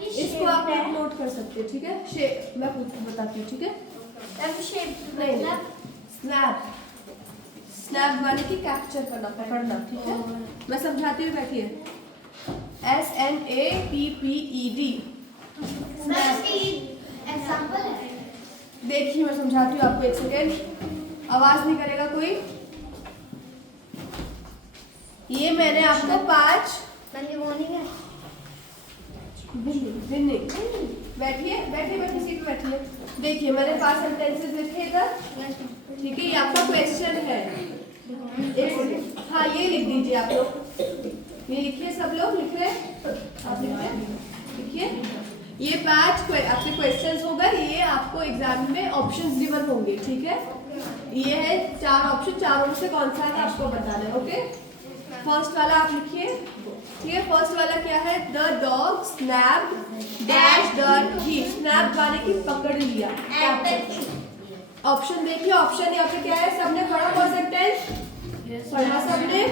इसको आप लोग नोट कर सकते हैं, ठीक है। शेप मैं बताती हूँ, ठीक है। नहीं, स्नैप, स्नैप वाले की कैप्चर करना, पकड़ना, ठीक है। मैं समझाती हूँ, बैठिए। SNAPPED। एग्जांपल है। देखिए मैं समझाती हूँ आपको, एक सेकेंड, आवाज नहीं करेगा कोई। ये मैंने आपको 5 बैठिए बैठिए सीट पे बैठिए। देखिए मैंने 5 सेंटेंसेस लिखे इधर, ठीक है। ये आपका क्वेश्चन है। एक सेकेंड, हाँ ये लिख दीजिए आप लोग, ये लिखिए, सब लोग लिख रहे हैं, आप लिखिए। ये 5 आपके क्वेश्चंस हो गए, ये आपको एग्जाम में ऑप्शंस गिवन होंगे, ठीक है। ये है 4 ऑप्शन, चारों में से कौन सा है आपको बताना है, ओके। फर्स्ट वाला आप लिखिए, ठीक है। फर्स्ट वाला क्या है? The dog snap dash the thief. Snap वाले की पकड़ लिया। ऑप्शन देखिए, ऑप्शन यहाँ पे क्या है? सबने पढ़ा हुआ सेंटेंस? पढ़ा सबने?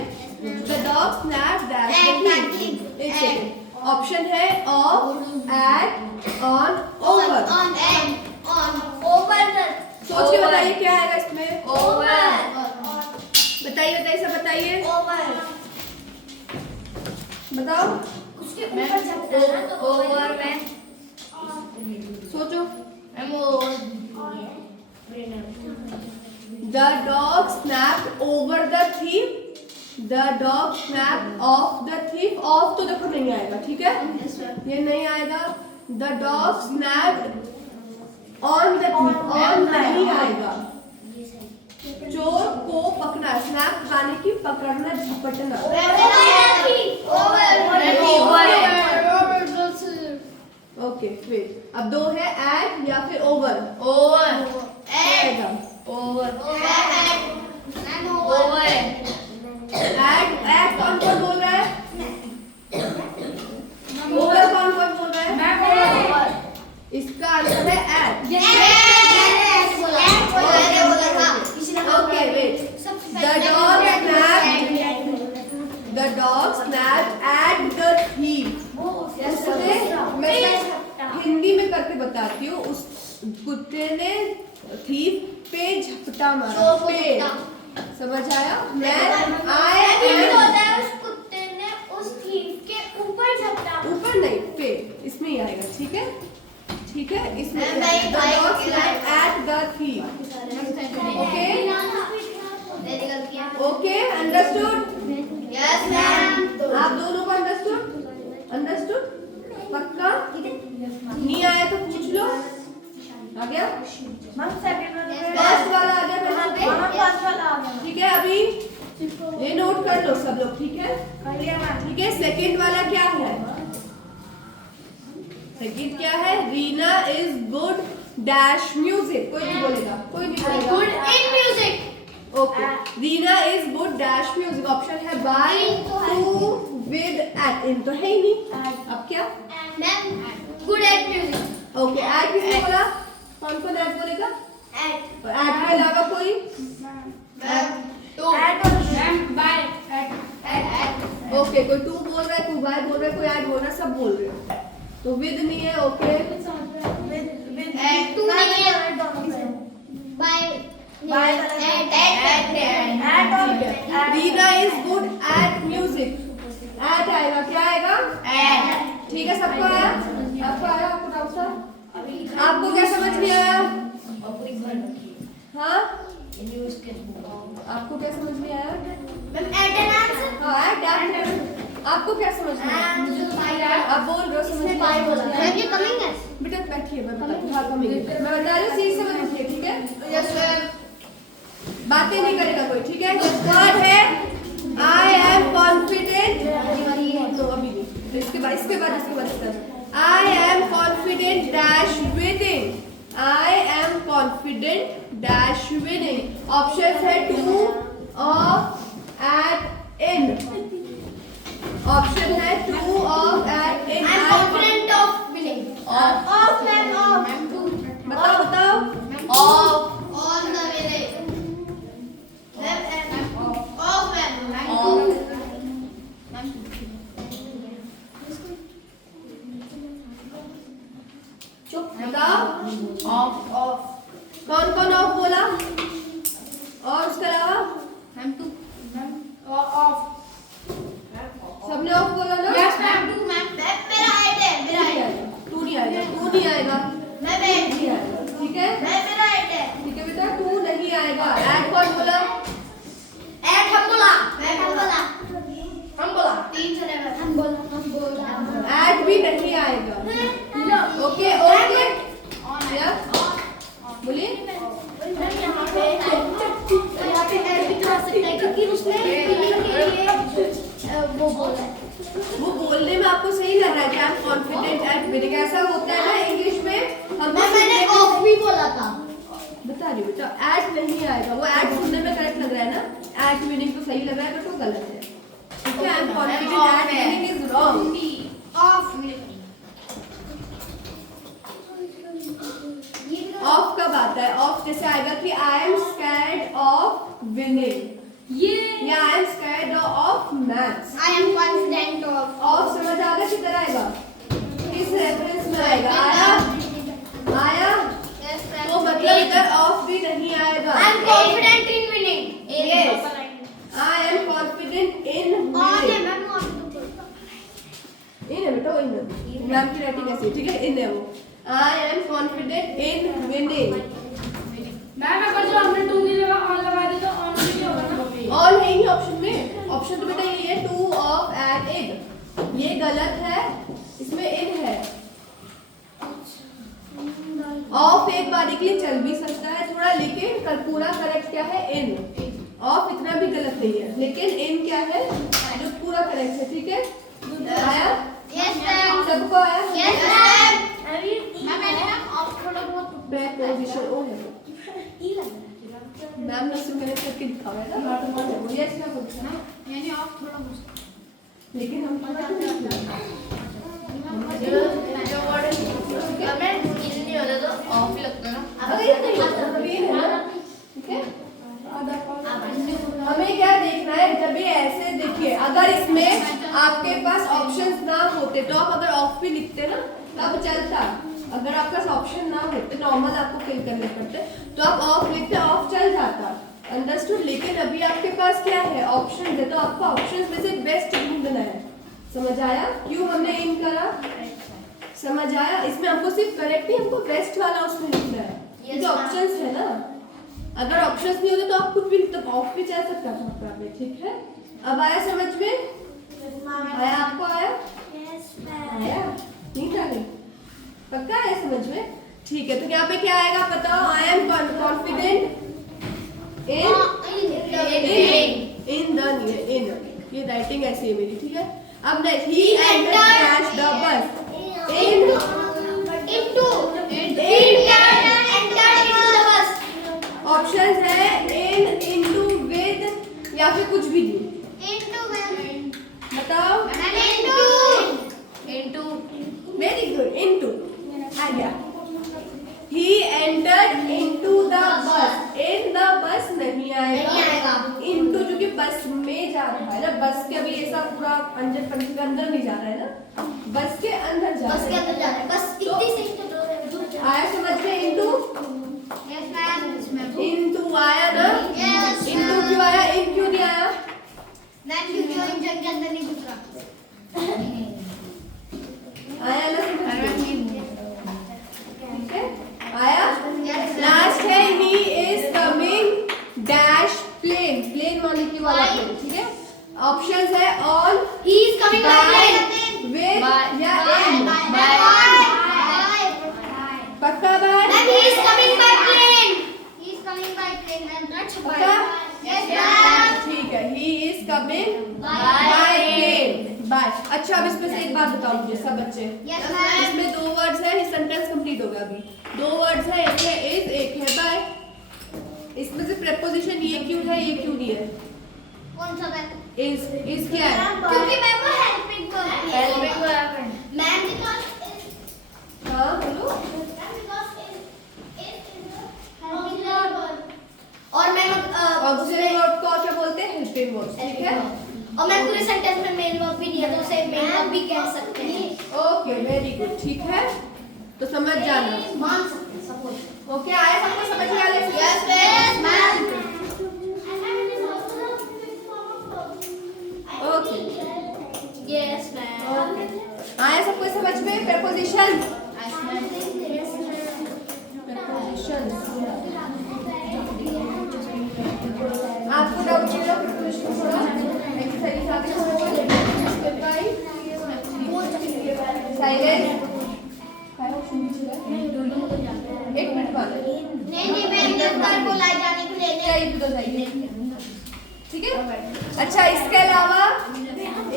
The dog snap dash the thief. एक सेकंड, ऑप्शन है ऑफ, एट, ऑन, ओवर। सोच के बताइए क्या आएगा इसमें? बताइए बताइए, सब बताइए, बताओ। उसके ऊपर चढ़ता है ना, तो ओवर में सोचो। The dog snapped over the thief, the dog snapped of the thief. Of तो देखो नहीं आएगा, ठीक है, ये नहीं आएगा। The dog snapped on the thief, on नहीं आएगा। चोर को पकड़ा, स्नैप खाने की पकड़ना, झपटना। ओके वेट, अब 2 है एट या फिर ओवर। एट कौन कौन बोल रहा है? ओवर कौन कौन बोल रहा है? इसका आंसर है at. Okay wait, the dog snapped at the thief. मैं हिंदी में करके बताती हूँ। उस कुत्ते ने थीफ पे झपटा मारा, पे। समझ आया? उस कुत्ते ने उस थीफ के ऊपर झपटा, ऊपर नहीं, पे, इसमें ही आएगा, ठीक है, ठीक है। इसमें the dog snapped at the thief. Okay okay, understood? Yes ma'am. आप दोनों को अंडरस्टूड? अंडरस्टूड पक्का? नहीं आया तो पूछ लो। आ गया? फर्स्ट वाला आ गया, ठीक है। अभी ये नोट कर लो सब लोग, ठीक है, ठीक है। सेकंड वाला क्या है? सेकंड क्या है? Reena is good dash music. कोई नहीं बोलेगा, कोई नहीं बोलेगा। Good in music. Okay, Reena is good dash music. Option है by, to, with, at. In तो है ही नहीं। अब क्या? Ma'am good at music. Okay, at किसने बोला? कौन कौन एट बोलेगा? एट के अलावा कोई? ओके, कोई टू बोल रहा है, कोई बाय बोल रहा है, कोई एट बोल रहा है, सब बोल रहे हैं। तो विद नहीं है, ओके। टू नहीं है, by Reena is good at music. At आएगा, क्या आएगा? एट, ठीक है। सबको आया? आपको आया? आपको डाउट था? आपको क्या समझ में आया? हाँ, आपको क्या समझ में आया? हाँ, एट। आपको क्या समझ में आया? आप बोल रहे हो समझ में आया? बेटा बैठिए, मैं बताती हूँ। हाँ कमिंग, मैं बता रही हूँ, सीट से मत उठिए, ठीक है। बातें नहीं करेगा कोई, ठीक है। थर्ड है आई एम कॉन्फिडेंट। तो अभी नहीं, इसके बाद I am confident dash winning. I am confident dash winning. Option है to, of, at, in. Option है to, of, at, in. I am confident of winning. Of ma'am, of. बताओ बताओ। Of on the winning. Of ma'am, of. उसने feeling के लिए वो बोला है। वो बोलने में आपको सही लग रहा है कि आप कॉन्फिडेंट एट विनिंग, ऐसा होता है ना इंग्लिश में मैंने ऑफ भी बोला था। बता रही हूँ बेटा, एट नहीं आएगा, वो एट सुनने में करेक्ट लग रहा है ना, एट विनिंग तो सही लग रहा है बट वो गलत है, ठीक है। I am confident at winning is wrong. Of of कब आता है? ऑफ जैसे आएगा कि I am scared of winning, या I am scared of maths. I am confident of of समझ आ गया किधर आएगा, किस रेफरेंस में आएगा? आया तो मतलब इधर ऑफ भी नहीं आएगा। I am confident in winning. Yes, I am confident in winning. In है बेटा, इन मैम की राइटिंग ऐसी, ठीक है, इन है वो। आई am confident in winning. Ma'am अगर जो हमने 2 की जगह ऑन लगा दी तो ऑन भी होगा ना? ऑन है ही ऑप्शन में, ऑप्शन तो बेटा ये है टू ऑफ एट इन, ये गलत है, इसमें इन है। ऑफ एक बार के लिए चल भी सकता है थोड़ा, लेकिन कल पूरा करेक्ट क्या है? इन। ऑफ इतना भी गलत नहीं है, लेकिन इन क्या है जो पूरा करेक्ट है, ठीक है। आया? Yes ma'am. सबको आया? Yes ma'am. मैंने ना ऑफ थोड़ा बहुत बैक पोजीशन ओ है मैम ने इसमें मैंने करके दिखाया है ना, यस ना बोलते हैं, यानी ऑफ थोड़ा मुश्किल, लेकिन हम जो वर्ड हमें स्किल नहीं होता तो ऑफ ही लगता है ना। अगर ये नहीं होता तभी है ना, ठीक है। हमें क्या देखना है, जब ये ऐसे देखिए, अगर इसमें आपके पास ऑप्शंस ना होते तो आप अगर ऑफ भी लिखते ना तब चलता, अगर आपके पास ऑप्शन ना होते, नॉर्मल आपको फिल करने पड़ते तो आप ऑफ लिखते, ऑफ चल जाता, अंडरस्टूड। लेकिन अभी आपके पास क्या है? ऑप्शन है, तो आपको ऑप्शन में से बेस्ट ढूंढना है, समझ आया? क्यों हमने इन करा, समझ आया? इसमें हमको सिर्फ करेक्ट नहीं, हमको बेस्ट वाला उसमें लिखना है, क्योंकि ऑप्शंस है ना। अगर ऑप्शंस नहीं होते तो आप कुछ भी तो ऑफ भी चल सकता था आपका, ठीक है। अब आया समझ में? आया आपको? आया? आया नहीं था नहीं, पक्का है समझ में? ठीक है, तो यहाँ पे क्या आएगा बताओ? आई एम कॉन्फिडेंट इन द, ये राइटिंग ऐसी है मेरी, ठीक है। अब next, he entered the bus in into options है इन, इनटू, विद या फिर कुछ भी नहीं, बताओ। वेरी गुड, इनटू आ गया। He entered into the bus, in the bus नहीं आएगा, इनटू जो कि बस में जा रहा है ना, बस के अभी ऐसा पूरा अंदर पंक्ति के अंदर नहीं जा रहा है ना, बस के अंदर जा रहा है, बस इतनी से आया समझ में? इनटू, इनटू आया ना, इनटू क्यों आया? इन क्यों नहीं आया? इंजन के अंदर नहीं घुस रहा। आया ना समझ में? ठीक है, आया। लास्ट है he is coming dash plane, plane माने की वाला प्लेन, ठीक है। ऑप्शंस है on, He is coming by plane. With या इन, By. पक्का बात? Ma'am, he is coming by plane. He is coming by plane, ma'am. That's by. पक्का? Yes, ma'am. ठीक है, he is coming By by plane, by. अच्छा, अब इसमें से एक बात बताओ मुझे सब बच्चे, Yes, ma'am. इसमें 2 वर्ड्स है, ये सेंटेंस कंप्लीट होगा अभी। 2 वर्ड्स है, एक है इज, एक है बाय। इसमें से प्रीपोजिशन ये क्यों है, ये क्यों नहीं है? कौन सा ma'am? इज क्या है? क्योंकि मैम वो हेल्पिंग को है। Helping को है। मैम because हाँ बोलो। और मैम ऑक्सिलरी वर्ब को क्या बोलते हैं? हेल्पिंग वर्ब, ठीक है। और मैम पूरे सेंटेंस में मेन वर्ब भी नहीं है तो उसे मेन वर्ब भी कह सकते हैं। ओके, वेरी गुड, ठीक है, तो समझ जाना। मान सकते हैं सपोज। ओके, आया सबको समझ में? आ रहा है? Yes ma'am. Okay, yes ma'am. आया सबको समझ में? प्रीपोजिशन, आपको डाउट है प्रीपोजिशन थोड़ा एक्सरसाइज आगे होगा, स्टेप बाय साइलेंस। एक मिनट बाद नहीं मैम इधर पर बुलाए जाने के लिए चाहिए तो जाइए, ठीक है। अच्छा, इसके अलावा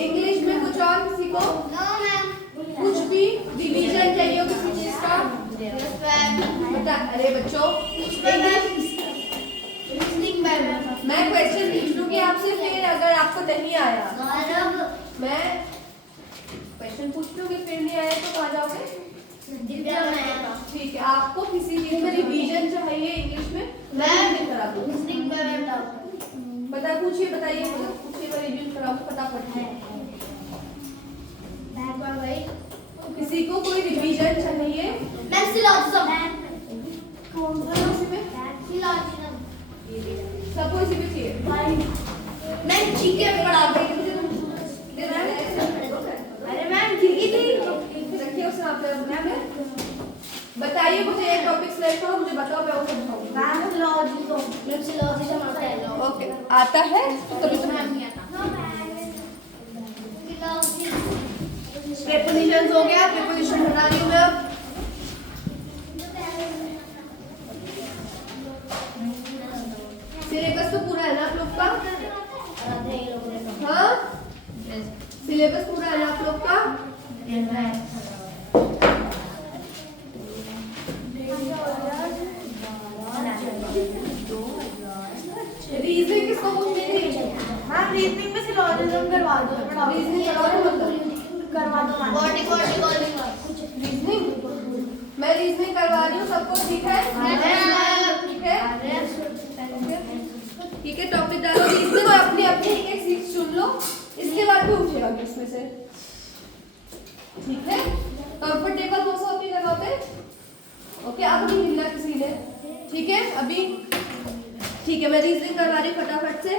इंग्लिश में कुछ और किसी को कुछ भी रिवीजन चाहिए हो किसी चीज का बता। अरे बच्चों, मैं क्वेश्चन पूछ लूंगी आपसे, फिर अगर आपको नहीं आया मैं क्वेश्चन पूछ लूंगी, फिर नहीं आया तो कहाँ जाओगे? ठीक है, आपको किसी चीज में रिवीजन चाहिए इंग्लिश में, मैं करा दूँ। बता पूछिए, बताइए, पूछिए, मैं रिवीजन कराऊँ फटाफट। किसी को कोई रिवीजन चाहिए? सबको इसी पे चाहिए। मैं जीके में पढ़ा गई थी। अरे मैम जीके थी, रखिए उसे आप बताइए मुझे एक टॉपिक सिलेक्ट करो, मुझे बताओ, मैं उसे बताऊंगी। ओके, आता है तभी तो मैम नहीं आता। प्रीपोजिशंस हो गया, प्रीपोजिशन बना रही हूँ मैं अब। सिलेबस तो पूरा है ना आप लोग का? हाँ, सिलेबस पूरा है ना आप लोग का? रीजनिंग किसको पूछनी थी? मैम रीजनिंग में सिलोजिज्म करवा दो। रीजनिंग करवा दो। रीजनिंग मैं रीजनिंग करवा रही हूँ सबको, ठीक है? ठीक है, ठीक है। टॉपिक डालो रीजनिंग और अपनी अपनी एक सीट चुन लो, इसके बाद कोई उठेगा इसमें से, ठीक है? कंफर्टेबल हो सब अपनी जगह पे। ओके, अब नहीं हिलना किसी ने, ठीक है? अभी ठीक है, मैं रीजनिंग करवा रही फटाफट से।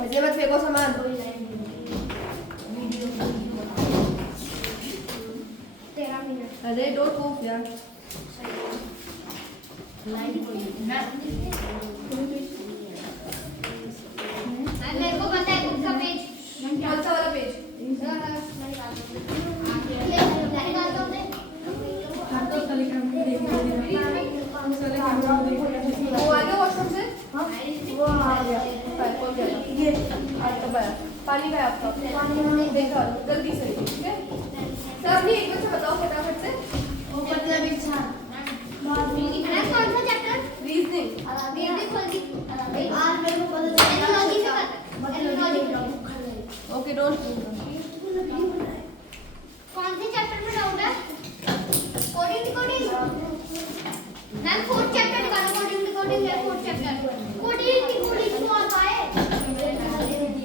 ऐसे मत फेंको सामान। अरे डोंट मूव यार। मेरे को पता है कौन सा पेज, कौन सा वाला पेज? वो आ गया वॉशरूम से? वो आ गया। कौन गया था? ये आज तक आया। पानी का है आपका? देखा जल्दी से, ठीक है? सब नहीं, एक बार से बताओ फटाफट से। वो पतला बिछा। कौन सा चैप्टर? रीजनिंग। आज मेरे को पता चला। Okay, don't. कौन से चैप्टर में डाउट है? Coding decoding. Ma'am fourth chapter निकालो। कोडिंग डिकोडिंग है फोर्थ चैप्टर। कोडिंग डिकोडिंग तो आता है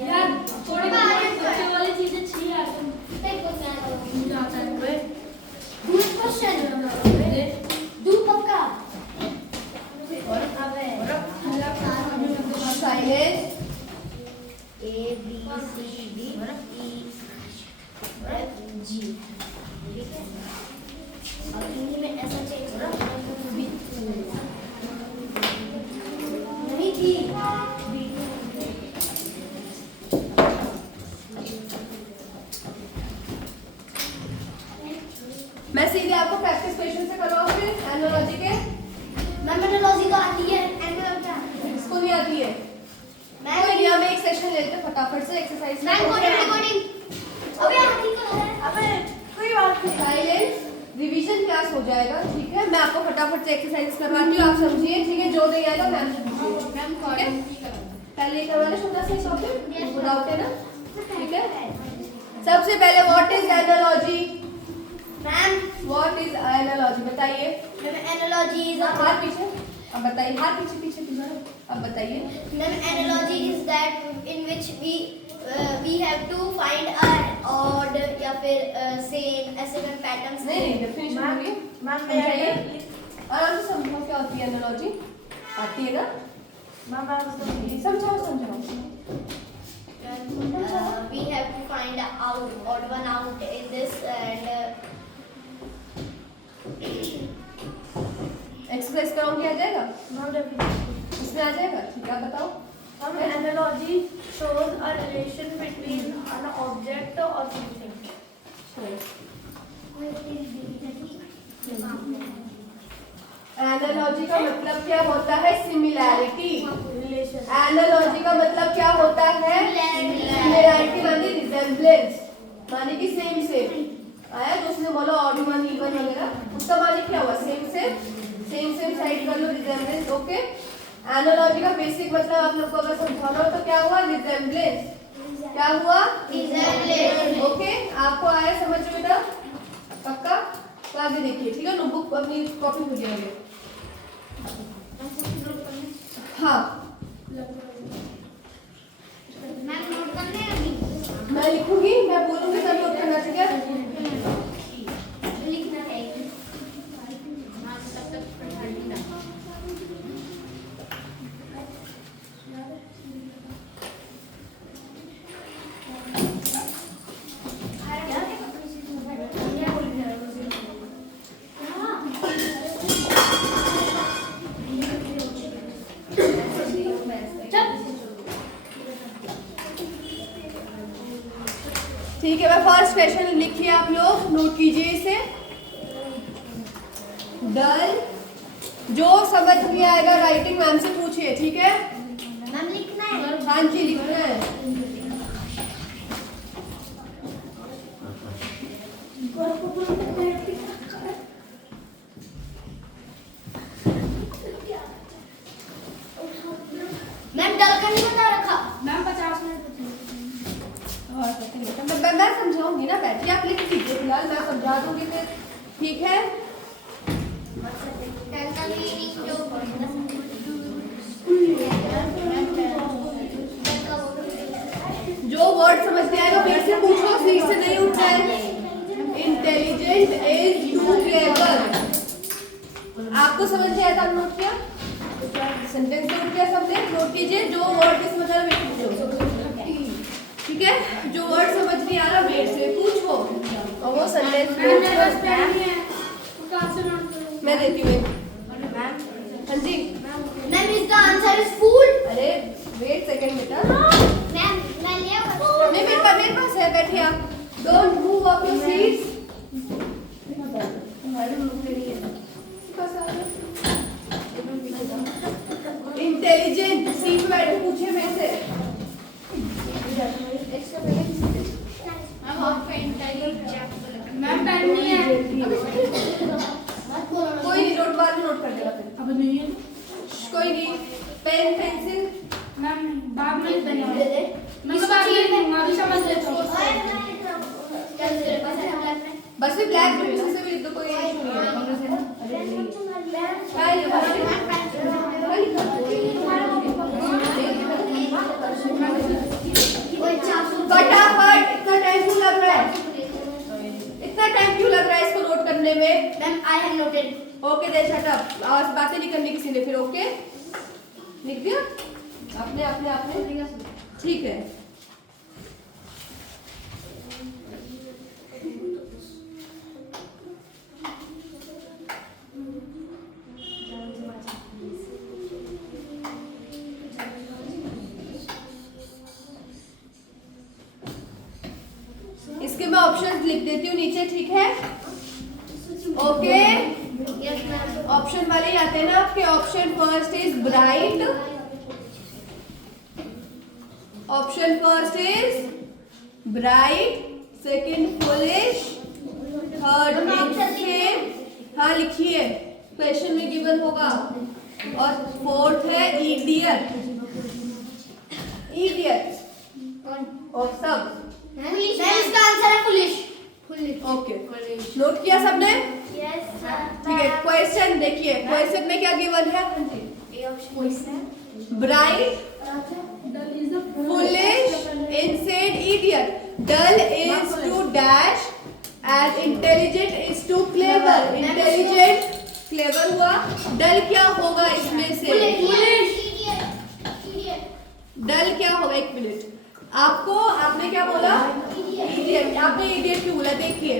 यार, थोड़ी बच्चे वाली चीजें अच्छी यार। नहीं क्वेश्चन मुझे आता है वे दूर क्वेश्चन दू पक्का। और अबे silence. A B C D E F G, ठीक है? और हिंदी में ऐसा चेंज करो, नहीं थी। मैं सीधे आपको प्रैक्टिस क्वेश्चन से करवाऊँ फिर एनालॉजी के। मेथोडोलॉजी तो आती है, एंड क्या? इसको नहीं आती है। मैं कोई नहीं, हम एक सेशन लेते हैं फटाफट से एक्सरसाइज। मैं कोडिंग डिकोडिंग। अबे हाथी का है। अबे कोई बात नहीं। साइलेंस। रिवीजन क्लास हो जाएगा, ठीक है? मैं आपको फटाफट से एक्सरसाइज करवाती हूँ, आप समझिए, ठीक है? जो नहीं आएगा मैम से पूछिए। मैम कोडिंग पहले ही करवाना छोटा सा टॉपिक, डाउट है ना? ठीक है। सबसे पहले what is analogy? Ma'am what is analogy बताइए। एनालॉजी इज हाथ पीछे, अब बताइए। हाथ पीछे पीछे पीछे, अब बताइए। Ma'am analogy is that in which we have to find a odd या फिर सेम ऐसे में पैटर्न्स। नहीं, डेफिनेशन होगी मैम, समझाइए आराम से, समझाओ क्या होती है एनालॉजी। आती है ना मैम? आप समझाओ समझाओ। We have to find out odd one out in this and exercise कराऊंगी, आ जाएगा? इसमें आ जाएगा, ठीक है? आप बताओ। Analogy shows a relation between an object or something. Analogy का मतलब क्या होता है? सिमिलैरिटी। Relation. एनालॉजी का मतलब क्या होता है? सिमिलैरिटी माने रिजेम्बलेंस, माने कि सेम सेम आया। तो उसने बोला ऑड वन इवन वगैरह, उसका माने क्या हुआ? सेम सेम साइड कर लो, रिजेम्बलेंस। ओके, एनालॉजी का बेसिक मतलब आप लोग को अगर समझाना हो तो क्या हुआ? रिजेम्बलेंस। क्या हुआ? रिजेम्बलेंस। ओके, आपको आया समझ में बेटा? पक्का? तो आगे देखिए, ठीक है? नोटबुक अपनी कॉपी हो जाएगी। हाँ, मैम नोट करने हैं अभी? मैं लिखूंगी, मैं बोलूंगी तब नोट करना, ठीक है? लिखना है तब तक पढ़ा लेना। ठीक है, मैं फर्स्ट क्वेश्चन लिखिए, आप लोग नोट कीजिए इसे। डल, जो समझ नहीं आएगा राइटिंग मैम से पूछिए, ठीक है? मैम लिखना है। हाँ जी, लिखना है। मैम डल का नहीं बता रखा। मैम 50 मिनट मैं समझाऊंगी ना, बैठिए आप लिख लीजिए फिलहाल, मैं समझा दूंगी फिर, ठीक है? डल का मीनिंग जो जो वर्ड समझ नहीं आएगा मेरे से पूछो, सीट से नहीं उठना है। Intelligent is to clever. आपको समझ नहीं आया था, नोट किया? सेंटेंस नोट किया सबने? नोट कीजिए, जो वर्ड नहीं समझ आ रहा मेरे से पूछो, ठीक है? जो वर्ड समझ नहीं आ रहा मेरे से पूछो, और वो सेंटेंस मैं देती हूँ। हाँ जी मैम इसका आंसर इज फूड। अरे वेट सेकंड बेटा, मैम मैं ले आऊँ? नहीं मेरे पास है, बैठिए आप। Don't move up your seats. Intelligent, seat पे बैठ के पूछिए मेरे से। मैम पेन नहीं है। कोई नहीं, नोट बाद में नोट कर देगा फिर। अब नहीं है। कोई नहीं, पेन पेंसिल मैम बाद में पेन है। मैं तो बाद में लूंगा, अभी समझ लेता हूँ। बस भी ब्लैक पेंसिल से भी लिख दो, कोई इशू नहीं फटाफट, इतना टाइम क्यों लग रहा है? इतना टाइम क्यों लग रहा है इसको नोट करने में? Ma'am I have noted. Okay then shut up, आज बातें नहीं करनी किसी ने फिर। ओके, लिख दिया आपने, ठीक है? इसके मैं ऑप्शंस लिख देती हूँ नीचे, ठीक है? ओके, ऑप्शन वाले ही आते हैं ना आपके। Option first is bright, option first is bright, second foolish, third insane. हाँ लिखिए, क्वेश्चन में गिवन होगा। और फोर्थ है इडियट, और सब। मैम इसका आंसर है फुलिश। ओके, नोट किया सबने? Yes sir. ठीक है, क्वेश्चन देखिए, क्वेश्चन में क्या गिवन है? Bright, foolish, insane, idiot. Dull is to dash and intelligent is to clever. Intelligent clever हुआ, dull क्या होगा इसमें से? dull क्या होगा? एक मिनट, आपने क्या बोला? idiot। आपने idiot क्यों बोला? देखिए,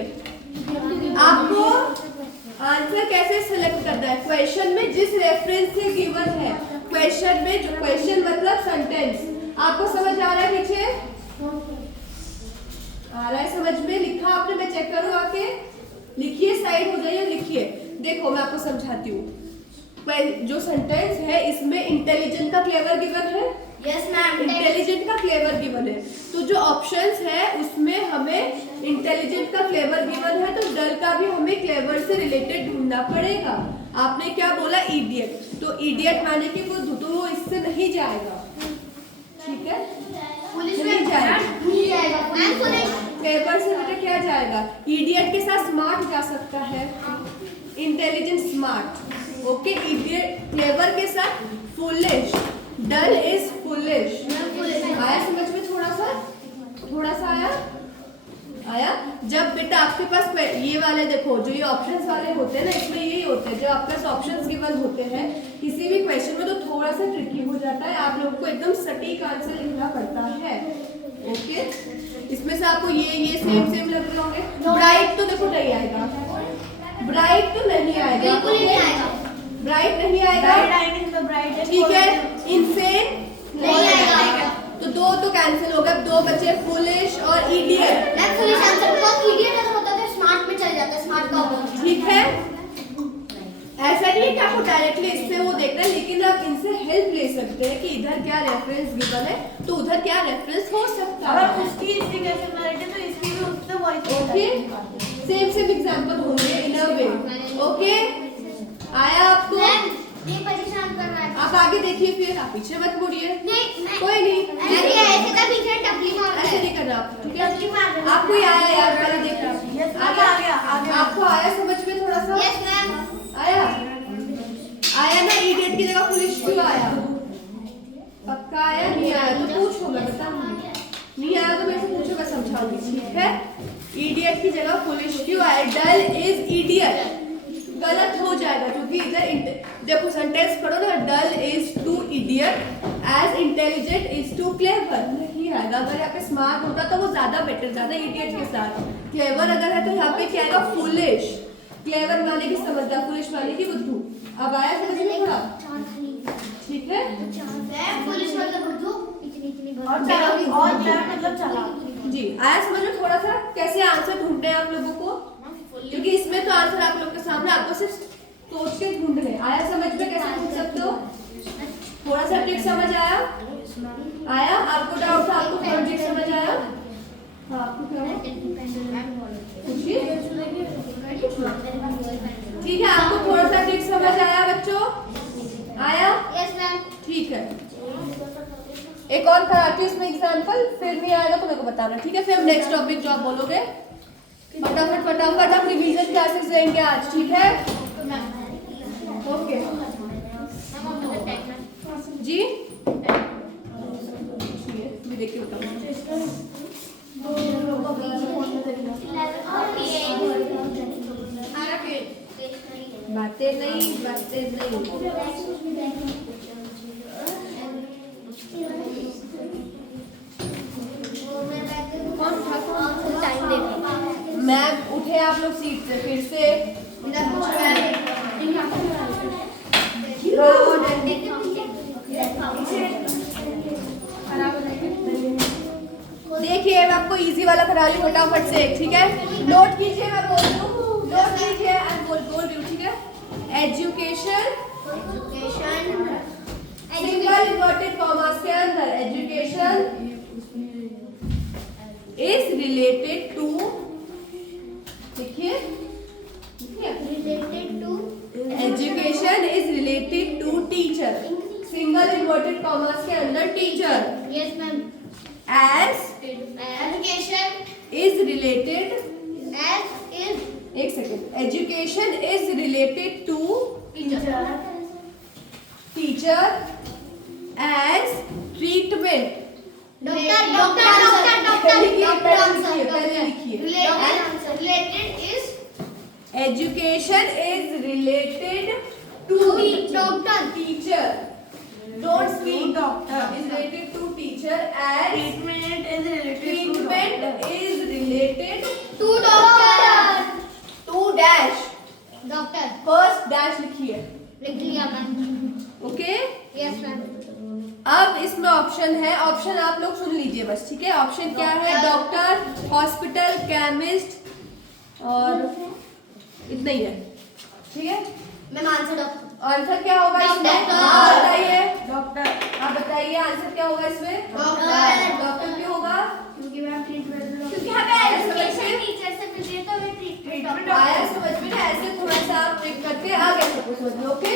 आपको आंसर कैसे सिलेक्ट करना है? क्वेश्चन में जिस रेफरेंस से गिवन है, क्वेश्चन में जो क्वेश्चन मतलब सेंटेंस, आपको समझ आ रहा है पीछे? आपने, मैं चेक करूँ आके? लिखिए, साइड हो जाइए, लिखिए। देखो मैं आपको समझाती हूँ। जो सेंटेंस है इसमें इंटेलिजेंट का क्लेवर गिवन है। Yes ma'am. इंटेलिजेंट का क्लेवर गिवन है, तो जो ऑप्शंस है उसमें हमें इंटेलिजेंट का क्लेवर गिवन है, तो डल का भी हमें क्लेवर से रिलेटेड ढूंढना पड़ेगा। आपने क्या बोला? इडियट, तो इडियट माने कि वो इससे नहीं जाएगा, ठीक है? नहीं जाएगा। क्लेवर से बेटा क्या जाएगा? इडियट के साथ स्मार्ट जा सकता है, intelligent smart, okay. Idiot clever के साथ फुलिश, डल इज फुलिश। आया समझ में? थोड़ा सा आया। जब बेटा आपके पास ये वाले देखो, जो ये ऑप्शंस वाले होते हैं ना, इसमें यही होते हैं, जो आपके पास ऑप्शंस गिवन होते हैं किसी भी क्वेश्चन में, तो थोड़ा सा ट्रिकी हो जाता है, आप लोगों को एकदम सटीक आंसर लिखना पड़ता है, ओके। इसमें से आपको ये सेम लग रहे होंगे। ब्राइट तो देखो नहीं आएगा, ब्राइट तो नहीं आएगा, बिल्कुल नहीं आएगा, ब्राइट नहीं आएगा, ठीक है। इनसेन नहीं आएगा, तो दो तो कैंसिल हो गए, दो बचे फुलिश और इडियट। मैं फुलिश आंसर को इडियट अगर होता तो स्मार्ट में चल जाता, स्मार्ट का होगा, ठीक है। ऐसा नहीं है कि आपको डायरेक्टली इससे वो देखना है, लेकिन आप इनसे हेल्प ले सकते हैं कि इधर क्या रेफरेंस गिवन है, तो उधर क्या रेफरेंस हो सकता है। अगर उसकी इसकी कैसे सिमिलरिटी तो इसकी भी उससे वॉइस ओके, सेम एग्जांपल होंगे इन अ वे, ओके। आया आपको? ये परेशान कर रहा है। आप आगे देखिए, फिर आप पीछे मत मुड़िए, नहीं कोई नहीं, ऐसे का पीछे टपली मारता ऐसे है, नहीं करना, ठीक है? टपली मारता है। आपको ये आया यार, पहले देखिए, यस आ गया आपको आया समझ में? थोड़ा सा यस मैम। आया ना? इडियट की जगह फुलिश क्यों आया? पक्का आया? नहीं आया तो पूछो, मैं बताऊंगी। नहीं आया तो मेरे से पूछो, मैं समझाऊंगी, ठीक है? इडियट की जगह फुलिश क्यों आया? डल इज इडियट, गलत हो जाएगा क्योंकि इधर देखो सेंटेंस पढ़ो ना, dull is to idiot as intelligent is to clever, नहीं आएगा। अगर यहाँ पे स्मार्ट होता तो वो ज्यादा बेटर, ज्यादा इडियट के साथ। क्लेवर अगर है तो यहाँ पे क्या आएगा? फुलिश। क्लेवर वाले की समझदार, फुलिश वाले की बुद्धू। अब आया समझ में थोड़ा? ठीक है, पुलिस मतलब बुद्धू, इतनी और चार मतलब चला जी। आया समझ में थोड़ा सा? कैसे आंसर ढूंढने हैं आप लोगों को, क्योंकि इसमें तो आंसर आप लोग के सामने, आपको सिर्फ सोच के ढूंढने। आया समझ में? कैसे ढूंढ सकते हो? थोड़ा सा ट्रिक समझ आया? आपको डाउट था? आपको थोड़ा ट्रिक समझ आया? हाँ, आपको क्या हुआ? पूछिए। ठीक है, आपको थोड़ा सा ट्रिक समझ आया बच्चों? आया? Yes ma'am. ठीक है, एक और कराती हूँ इसमें एग्जांपल, फिर नहीं आएगा तो मेरे को बताना, ठीक है? फिर नेक्स्ट टॉपिक जो आप बोलोगे, फटाफट आप रिवीजन क्लासेस देंगे आज, ठीक है? ओके जी, देखिए बताओ। बातें नहीं टाइम दे। मैम उठे आप लोग सीट से, फिर से देखिए, मैं आपको इजी वाला करा ली फटाफट से, ठीक है? नोट कीजिए, मैं बोल रही हूँ, नोट कीजिए, बोल रही हूँ, ठीक है? एजुकेशन, सिंगल इन्वर्टेड कॉमास के अंदर, एजुकेशन इज रिलेटेड टू, देखिए education is related to teacher, single inverted commas के अंदर teacher, yes ma'am. As education is related, as is, एक second, education is related to teacher as treatment, Education is related to teacher. Don't speak. Doctor. Is related to teacher as treatment is related treatment is related to doctor, to dash. Doctor First dash लिखिए, लिख लिया ma'am. Okay? Yes ma'am. अब इसमें option है, option आप लोग सुन लीजिए बस, ठीक है? ऑप्शन क्या है? डॉक्टर, हॉस्पिटल, केमिस्ट, और इतना ही है, ठीक है। Ma'am answer doctor. आंसर क्या होगा इसमें? डॉक्टर। आप बताइए। डॉक्टर। आप बताइए आंसर क्या होगा इसमें? डॉक्टर। डॉक्टर क्यों होगा? क्योंकि मैम ट्रीटमेंट क्योंकि हमें एजुकेशन टीचर से मिलती है तो हमें ट्रीटमेंट आया समझ में ना? ऐसे थोड़ा सा आप ट्रिक करके आ गया सबको समझ में, ओके?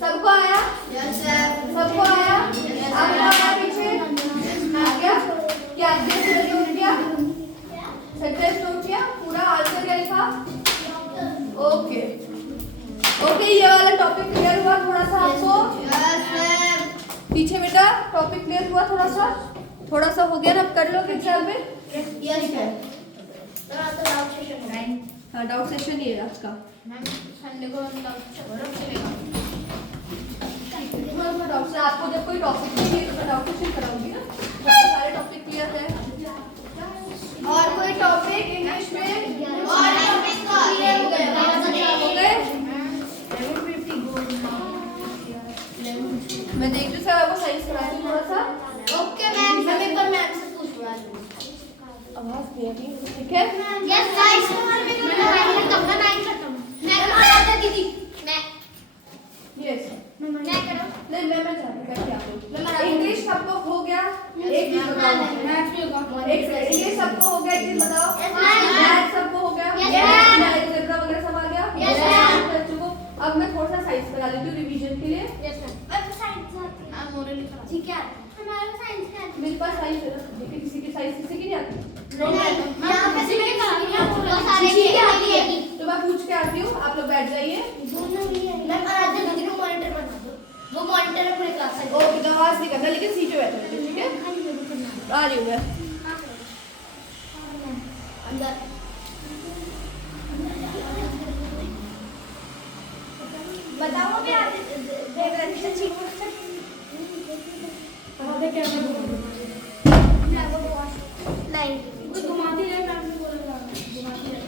सबको आया? Yes sir. सबको आया? आपको आया पीछे? आ गया? क्या सेंटेंस नोट किया? सेंटेंस नोट किया? पूरा आंसर क्या लिखा? ओके ओके, ये वाला टॉपिक क्लियर हुआ थोड़ा सा आपको? Yes sir. पीछे बेटा टॉपिक क्लियर हुआ थोड़ा सा हो गया ना? अब कर लो एग्जाम में। Yes sir. तो आज तो डाउट सेशन है। हाँ डाउट सेशन ही है आज का। मैम संडे को डाउट सेशन चलेगा। डाउट से आपको जब कोई टॉपिक नहीं है तो मैं डाउट सेशन कराऊंगी ना, सारे टॉपिक क्लियर है। और कोई टॉपिक इंग्लिश में? और टॉपिक क्लियर हो गया। हो गए? मैं देख रही सर आपको साइंस कराती हूँ थोड़ा सा। ओके मैम, मैं एक बार मैम से पूछ रहा हूँ। आवाज नहीं आ रही, ठीक है? यस गाइस, मैं कपड़ा नहीं करता हूँ। मैं कराता दीदी। यस मैं करूँ। नहीं मैं चाहती करके मैं आपको बना इंग्लिश सबको हो गया? एक चीज बताओ, मैथ्स भी होगा। एक सेकंड, इंग्लिश सबको हो गया? एक चीज बताओ, Yes, ma'am. मैथ सबको हो गया? Yes, ma'am. अलजेब्रा वगैरह सब आ गया? Yes, ma'am. बच्चों को अब मैं थोड़ा सा साइंस करा लेती हूँ रिवीजन के लिए। Yes ma'am. अब साइंस आती है। मोरली करा। ठीक है। हमारा साइंस का है। मेरे पास साइंस है ना, देखिए किसी की साइंस किसी की नहीं आती। यहाँ पे से मैंने करा लिया। वो सारे की आती है। तो मैं पूछ के आती हूँ, आप लोग बैठ जाइए। दोनों भी है। मैम आराध्या दीदी को मॉनिटर बना दो। वो मॉनिटर है पूरे क्लास का। ओके तो आवाज नहीं करना, लेकिन सीट पे बैठना, ठीक है? आ रही हूँ मैं। अंदर। बताओ अभी आगे देवरानी से ठीक हो नहीं तो घुमाती रहे, मैम ने बोला घुमाती रहे।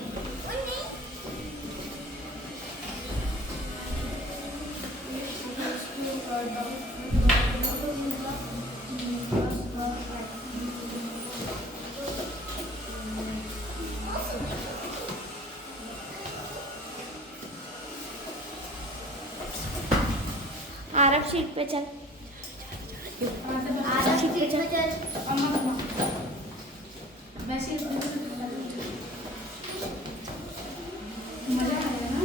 आरब शीट पे चल। आरब शीट पे चल। अम्मा वैसे मजा आएगा ना।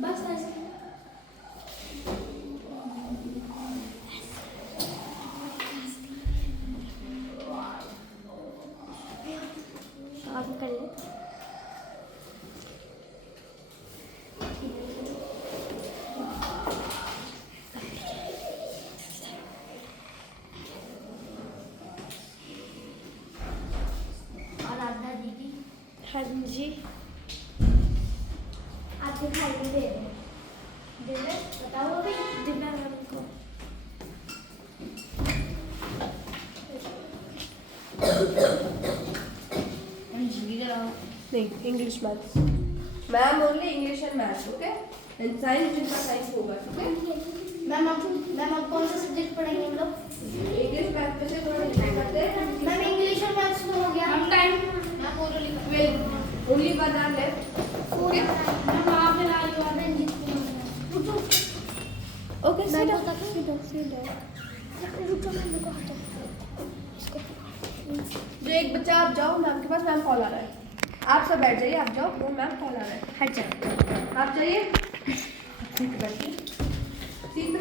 बस ऐसे आप कर ले। और आधा दीदी। हाँ जी। आपको खाली दे दे बताओ अभी जितना हमको। नहीं English maths ma'am, only English and maths, okay? And science जिनका साइंस होगा, ठीक है? मैम आप कौन सा सब्जेक्ट पढ़ेंगे हम लोग? इंग्लिश मैथ में से थोड़ा डिफाइन करते हैं। मैम इंग्लिश और मैथ्स में हो गया। हम time ma'am orally Well, only one are left. Okay. Ma'am आप ला लो और रंजीत Okay, sit down. जो एक बच्चा आप जाओ मैम के पास, मैम कॉल आ रहा है। आप सब बैठ जाइए, आप जाओ, वो मैम कॉल आ रहा है। हट जाओ, आप जाइए। ठीक है बैठिए, सीट पे